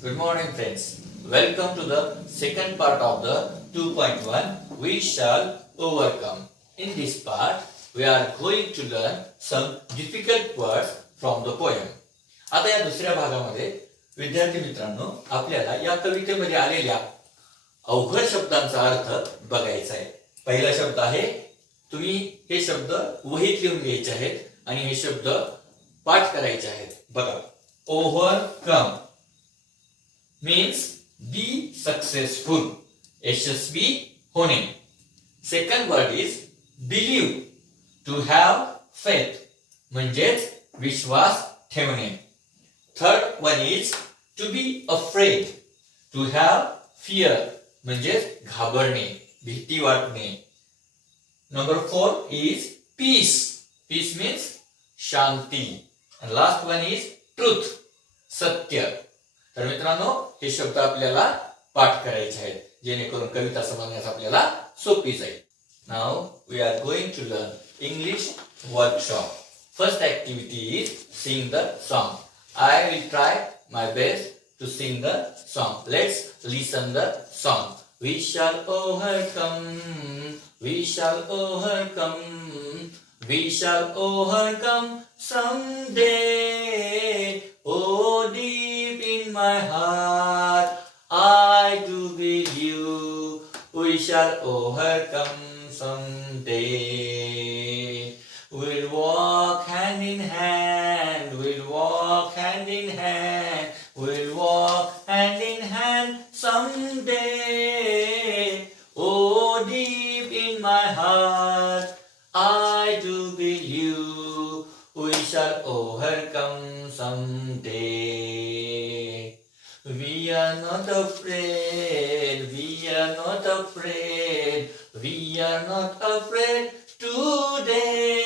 Good morning, friends. Welcome to the second part of the 2.1 We Shall Overcome. In this part, we are going to learn some difficult words from the poem. आता या दुसऱ्या भागामध्ये विद्यार्थी मित्रांनो आपल्याला या कवितेमध्ये आलेल्या अवघड शब्दांचा अर्थ बघायचा आहे. पहिला शब्द आहे, तुम्ही हे शब्द वहीत लिहून घ्यायचे आहेत आणि हे शब्द पाठ करायचे आहेत. बघा, ओव्हरकम means be successful, यशस्वी होणे. Second word is believe, to have faith, म्हणजेच विश्वास ठेवणे. Third one is to be afraid, to have fear, म्हणजेच घाबरणे, भीती वाटणे. Number 4 is peace, peace means Shanti. and last one is truth, सत्य. तर मित्रांनो हे शब्द आपल्याला पाठ करायचे आहेत जेणेकरून कविता समजण्यास आपल्याला सोपी जाईल. Now we are going to learn English workshop. First activity is sing the song. I will try my best to sing the song. Let's listen the song. We shall overcome, we shall overcome, we shall overcome someday. Oh, deep in my heart, I do believe we shall overcome someday. We'll walk hand in hand, we'll walk hand in hand, we'll walk hand in hand someday. Oh, deep in my heart, I do believe we shall overcome someday. We are not afraid, we are not afraid, we are not afraid today.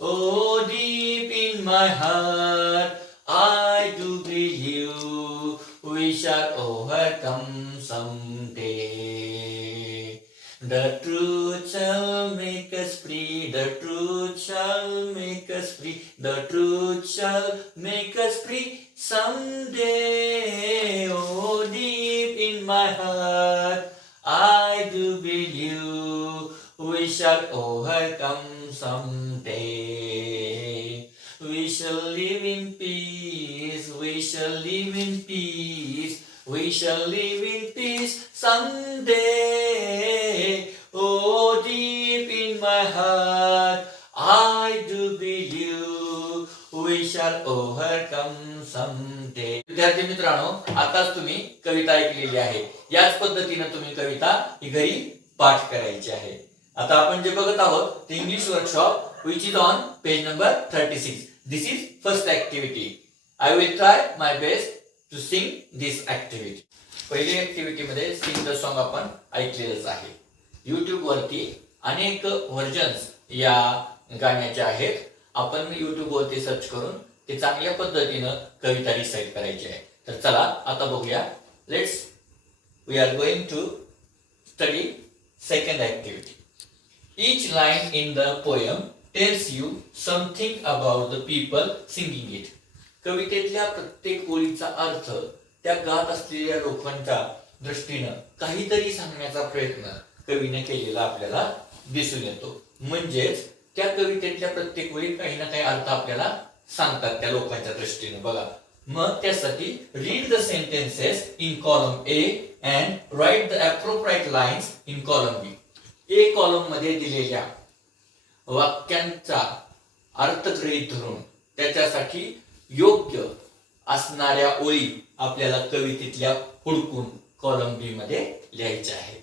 Oh, deep in my heart, I do believe we shall overcome someday. The truth shall make us free, the truth shall make us free, the truth shall make us free someday. Oh, deep in my heart, I do believe we shall overcome someday. We shall live in peace, we shall live in peace, we shall live in peace someday. Oh, deep in my heart, I do believe we shall overcome someday. विद्यार्थी मित्रांनो, आताच तुम्ही कविता ऐकलेली आहे. याच पद्धतीने तुम्ही कविता ही घरी पाठ करायची आहे. आता आपण जे बघत आहोत ते English workshop which is on page number 36. This is first activity. I will try my best to sing this activity. पहिली ऍक्टिव्हिटी मध्ये सिंग द सॉन्ग आपण ऐकलेलंच आहे. YouTube वरती अनेक व्हर्जन्स या गाण्याचे आहेत. आपण YouTube वरती सर्च करून ते चांगल्या पद्धतीने कविता रिसाइट करायची आहे. तर चला आता बघूया. We are going to study second activity. Each line in the poem tells you something about the people singing it. कवितेतल्या प्रत्येक ओळीचा अर्थ त्या गात असलेल्या लोकांच्या दृष्टीने काहीतरी सांगण्याचा प्रयत्न कवीने केलेला आपल्याला दिसून येतो. म्हणजेच त्या कवितेतल्या प्रत्येक ओळी काही ना काही अर्थ आपल्याला सांगतात त्या लोकांच्या दृष्टीने. बघा, मग त्यासाठी read the sentences in column A and write the appropriate lines in column B. A column मध्ये दिलेल्या वाक्यांचा अर्थ गृहीत धरून त्याच्यासाठी योग्य असणाऱ्या ओळी आपल्याला कवितेतल्या हुडकून कॉलम बी मध्ये लिहायच्या आहेत.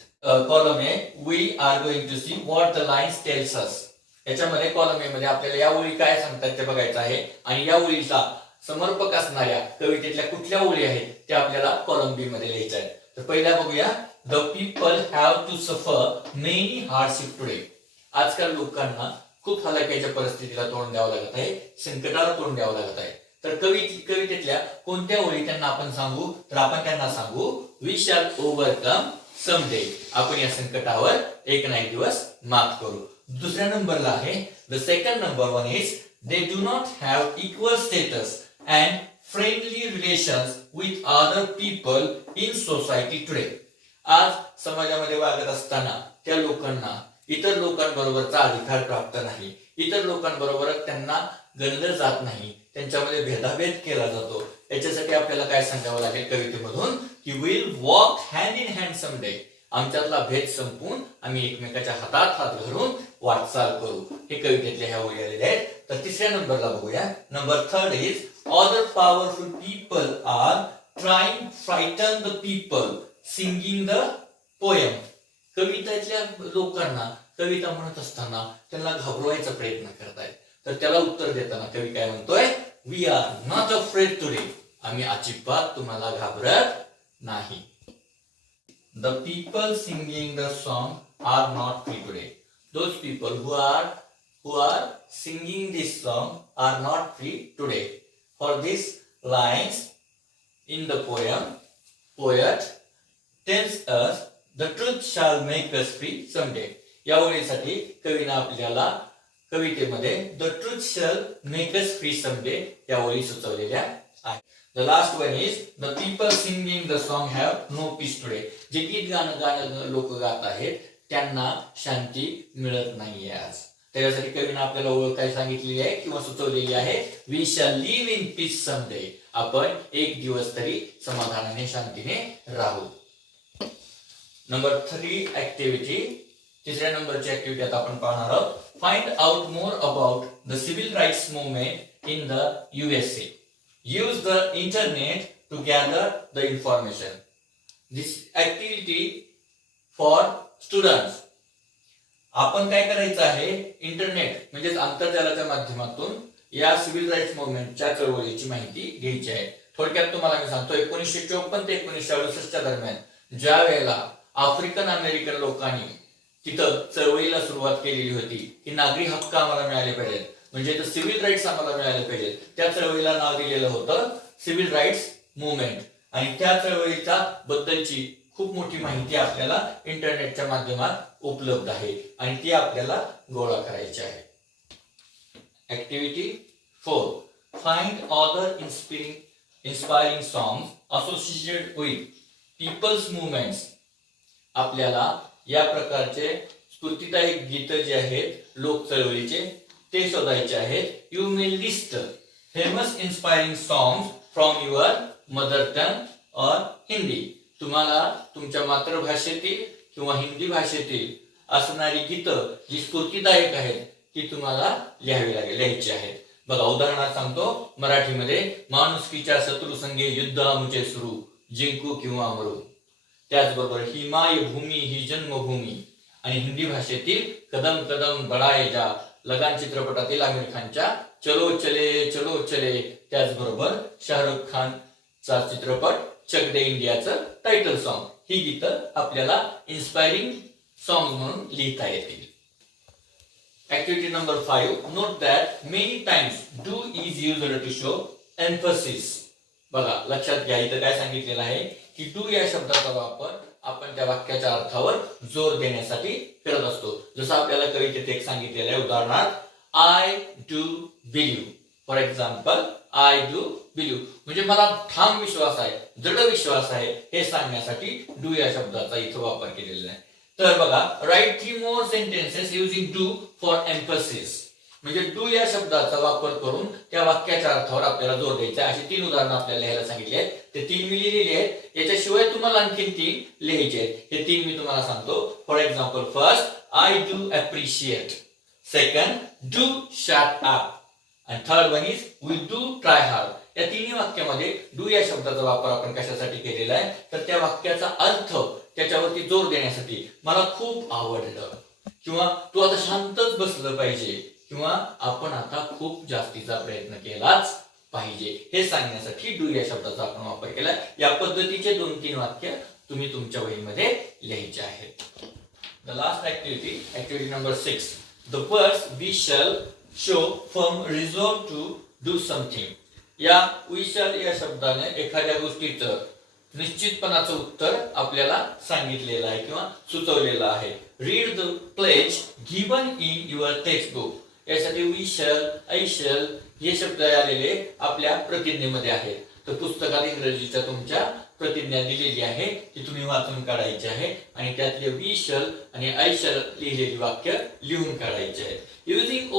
Column A, we are going to see what the lines tells us. याच्यामध्ये कॉलम ए मध्ये आपल्याला या ओळी काय सांगतात ते बघायचं आहे आणि या ओळीचा समर्पक असणाऱ्या कवितेतल्या कुठल्या ओळी आहेत त्या आपल्याला कॉलम बी मध्ये लिहायच्या आहेत. तर पहिला बघूया. The people have to suffer many hardship today. आजकाल लोकांना खूप हलाखीच्या परिस्थितीला तोंड द्यावं लागत आहे, संकटाला तोंड द्यावं लागत आहे. तर कवितेतल्या कोणत्या ओळी त्यांना आपण सांगू, तर आपण त्यांना सांगू वी शॅल ओव्हरकम समडे. आपण या संकटावर एक ना एक दिवस मात करू. दुसऱ्या नंबरला आहे the second number one is they do not have equal status and friendly relations with other people in society today. आज समाजामध्ये वागत असताना त्या लोकांना इतर लोकांबरोबरचा अधिकार प्राप्त नाही, इतर लोकांबरोबर त्यांना गणलं जात नाही, त्यांच्यामध्ये भेदाभेद केला जातो. याच्यासाठी आपल्याला काय सांगावं लागेल कवितेमधून की will walk hand in hand someday. आमच्यातला भेद संपून आम्ही एकमेकाच्या हातात हात घालून वाटचाल करू. हे कवितेतले ह्या ओळी आलेले आहेत. तर तिसऱ्या नंबरला बघूया. Number 3 is other powerful people are trying to frighten the people singing the poem. कवितेतल्या लोकांना कविता म्हणत असताना त्यांना घाबरवायचा प्रयत्न करतायत. तर त्याला उत्तर देताना कवी काय म्हणतोय, we are not afraid today. आम्ही अजिबात तुम्हाला घाबरत नाही. The people singing the song are not free today. Those people who are singing this song are not free today. For these lines in the poem, poet tells us the truth shall make us free someday. या ओळीसाठी कवीने आपल्याला कवितेमध्ये the truth shall make us free someday या ओळी सुचवलेल्या आहेत. The last one is the people singing the song have no peace today. जे गीत गाणं लोक गात आहेत त्यांना शांती मिळत नाहीये आज. त्याच्यासाठी कवीने आपल्याला ओळख काय सांगितलेली आहे किंवा सुचवलेली आहे, we shall live in peace someday. आपण एक दिवस तरी समाधानाने शांतीने राहू. नंबर 3 ऍक्टिव्हिटी, तिसऱ्या नंबरची ऍक्टिव्हिटी आता आपण पाहणार आहोत. Find out more about the civil rights movement in the USA. Use the internet to gather the information. This activity for students. आपण काय करायचं आहे, इंटरनेट म्हणजेच आंतरजालाच्या माध्यमातून या सिव्हिल राईट्स मुवमेंटच्या चळवळीची माहिती घ्यायची आहे. थोडक्यात तुम्हाला मी सांगतो, 1954 ते 1968 दरम्यान ज्या वेळेला आफ्रिकन अमेरिकन लोकांनी तिथं चळवळीला सुरुवात केलेली होती की नागरी हक्क आम्हाला मिळाले पाहिजेत, म्हणजे सिव्हिल राईट्स आम्हाला मिळाले पाहिजेत, त्या चळवळीला नाव दिलेलं होतं सिव्हिल राईट्स मुवमेंट. आणि त्या चळवळीच्या बद्दलची खूप मोठी माहिती आपल्याला इंटरनेटच्या माध्यमात उपलब्ध आहे आणि ती आपल्याला गोळा करायची आहे. Activity 4, find other inspiring songs associated with people's movements. आपल्याला या प्रकारचे स्फूर्तिदायक गीत जे आहेत लोक चळवळीचे ते शोधायचे आहेत. You may list famous inspiring songs from your mother tongue और हिंदी. तुम्हाला तुमच्या मातृभाषेतील किंवा हिंदी भाषेतील असणारी गीतं जी स्फूर्तिदायक आहेत ती तुम्हाला लिहायची आहेत. बघा उदाहरणार्थ सांगतो, मराठीमध्ये माणुसकीच्या शत्रू संगे युद्ध आमचे सुरू, जिंकू किंवा मरू. त्याचबरोबर ही माय भूमी ही जन्मभूमी. आणि हिंदी भाषेतील कदम कदम बढाए जा, लगान चित्रपटातील आमिर खानच्या चलो चले चलो चले. त्याचबरोबर शाहरुख खानचा चित्रपट चक दे इंडियाचं टायटल सॉन्ग. ही गीतं आपल्याला इन्स्पायरिंग सॉंग म्हणून लिहिता येतील. Activity number 5, note that many times do is used to show emphasis. बघा लक्षात घ्या, इथं काय सांगितलेलं आहे की डू या शब्दाचा वापर आपण त्या वाक्याच्या अर्थावर जोर देण्यासाठी करत असतो. जसं आपल्याला कवितेत एक सांगितलेलं आहे, उदाहरणार्थ I do believe. For example I do believe म्हणजे मला ठाम विश्वास आहे, दृढ विश्वास आहे हे सांगण्यासाठी डू या शब्दाचा इथं वापर केलेला आहे. तर बघा, write 3 more sentences using do for emphasis. म्हणजे डू या शब्दाचा वापर करून त्या वाक्याच्या अर्थावर आपल्याला जोर द्यायचा. अशी 3 उदाहरणं आपल्याला लिहायला सांगितली आहेत. ते 3 मी लिहिलेली आहेत. याच्याशिवाय तुम्हाला आणखी 3 लिहायचे आहेत. हे 3 मी तुम्हाला सांगतो. For example, first I do appreciate, second do shut up, आणि third one is we do try hard. या 3 वाक्यामध्ये डू या शब्दाचा वापर आपण कशासाठी केलेला आहे, तर त्या वाक्याचा अर्थ त्याच्यावरती जोर देण्यासाठी. मला खूप आवडलं किंवा तू आता शांतच बसलं पाहिजे किंवा आपण आता खूप जास्तीचा प्रयत्न केलाच पाहिजे हे सांगण्यासाठी डू या शब्दाचा आपण वापर केला. या पद्धतीचे 2-3 वाक्य तुम्ही तुमच्या वहीमध्ये लिहायचे आहेत. The last activity, activity number 6, the words we shall show firm resolve to do something. या वी शॅल या शब्दाने एखाद्या गोष्टीचं निश्चितपणाचं उत्तर आपल्याला सांगितलेलं आहे किंवा सुचवलेलं आहे. Read the pledge given in your textbook. यासाठी वी शल, आय शल हे शब्द आलेले आपल्या प्रतिज्ञेमध्ये आहेत. तर पुस्तकात इंग्रजीच्या तुमच्या प्रतिज्ञा दिलेली आहे ती तुम्ही वाचून काढायची आहे आणि त्यातले वी शल आणि आय शल लिहिलेली वाक्य लिहून काढायची आहेत. Using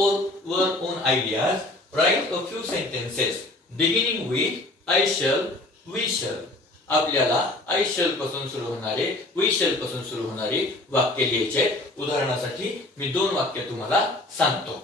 your own ideas, write a few sentences beginning with I shall, we shall. आपल्याला आय शल पासून सुरू होणारे, वी शल पासून सुरू होणारे वाक्य लिहायचे आहेत. उदाहरणासाठी मी 2 वाक्य तुम्हाला सांगतो.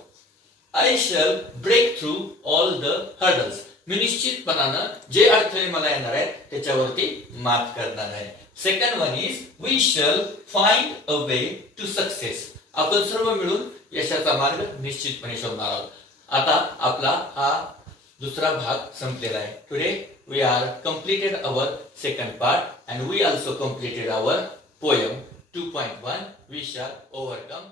I shall break through all the hurdles. मी निश्चितपणानं जे अडथळे मला येणार आहेत त्याच्यावरती मात करणार आहे. Second one is we shall find a way to success. आपण सर्व मिळून यशाचा मार्ग निश्चितपणे शोधणार आहोत. आता आपला हा दुसरा भाग संपलेला आहे. Today we are completed our second part and we also completed our poem 2.1 we shall overcome